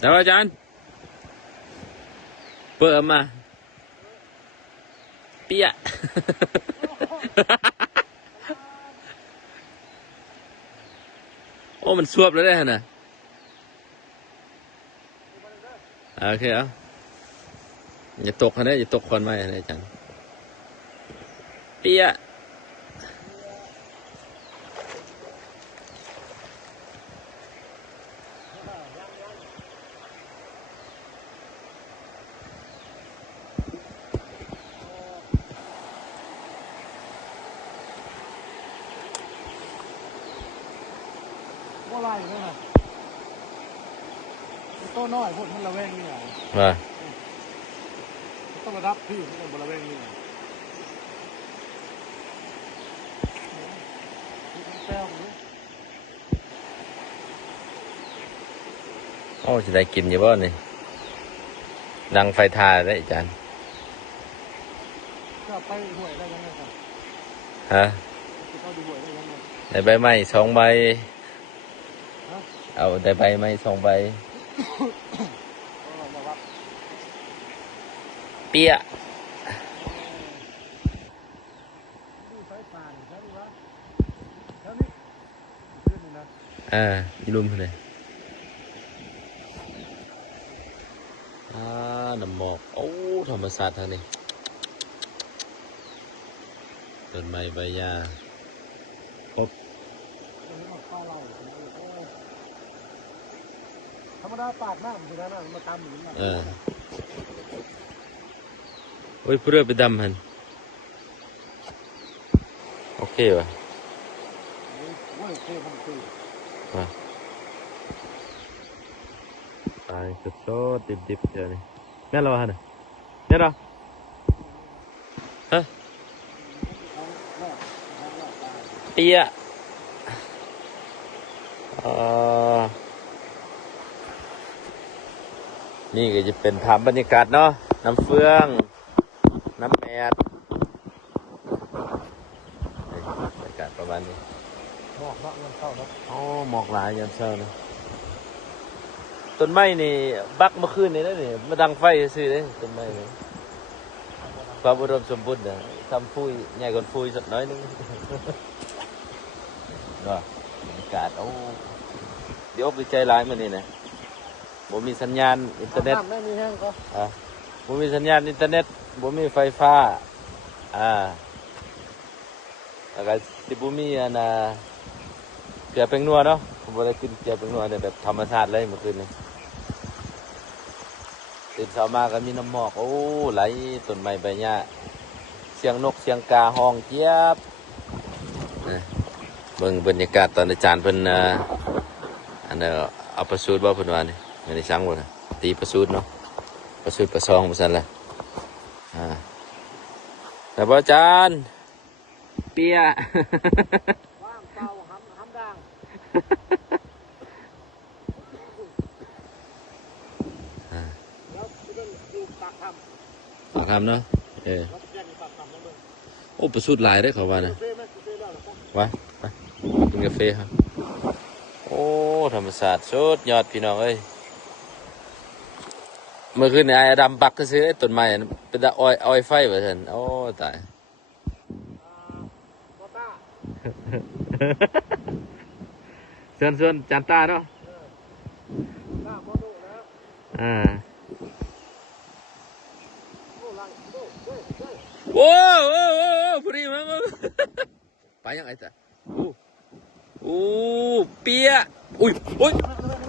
แล้วอาจารย์เปิดมาเปียโอ้มันสวบแล้วได้นะโอเคเอาอย่าตกนะอย่าตกควันไหมนะอาจารย์เปียว่าไรเลยนะโต้น้อยพูดมันระแวงนี่ไงว่าต้องระดับพี่มันระแวงนี่ไงโอ้จะได้กินอยู่บ้านนี่ดังไฟทาได้อาจารย์ก็ไปห่วยได้ยังไงครับฮะได้ใบไม้2 ใบเอาได้ใบไม้2 ใบเปียยี่ลุมเลยน้ำหมอกโอ้ธรรมศาสตร์ทางนี้ต้นไม้ใบหญ้าครบธรรมดาปากหน้ามันนะมาตามหนุนโอ้ยเพื่อไปดำหันโอเควะตายสดดิบเดี๋ยวนี้แม่เราฮะเนี่ยแม่เราฮะเปียนี่ก็จะเป็นภาพบรรยากาศเนาะน้ำเฟืองน้ำแอดบรรยากาศประมาณนี้หมอกยันเช้าครับอ๋อหมอกหลายยันเช้านะต้นไม้นี่บักเมื่อคืนนี่นะนี่มาดังไฟซื้อเลยต้นไม้นี่ความอุดมสมบูรณ์นะทำฟุ้ยใหญ่กว่าฟุ้ยสักน้อยนึงเนาะบรรยากาศโอ้เดี๋ยวไปใจร้ายมันนี่นะผมมีสัญญาณอินเทอร์เน็ตไม่มีแห้งก็ผมมีสัญญาณอินเทอร์เน็ตผมมีไฟฟ้าแล้วก็สิบุมีอันเกลือแป้งนัวเนาะผมบ่ได้กินเกลือแป้งนัวเนี่ยแบบธรรมชาติเลยเมื่อคืนนี้ตื่นเช้ามาก็มีน้ำหมอกโอ้ไหลต้นไม้ใบหญ้าเสียงนกเสียงกาห้องเจี๊ยบเบิ่งบรรยากาศตอนอาจารย์เพิ่นอันนั้นเอาประสูติบ่เพิ่นว่านี่ไม่ได้สั่งบ่นะตีประสูติเนาะประสูติประซองบ่ซั่นแหละแต่บ่อาจารย์เปียว่างเปล่าห้ำด่างแล้วดูปากคำปากคำเนาะโอ้ประสูติหลายได้เขาว่านะวะไปกินกาแฟครับโอ้ธรรมศาสตร์สุดยอดพี่น้องเอ้ยเมื่อคืนไอ้ดำบักก็ซื้อต้นไม้เป็นอ้อยไฟแบบนั้นโอ้ตายส่วนจันตาเนาะโอ้พอดีมั้งไปยังไงจ๊ะโอ้เปียอุ้ย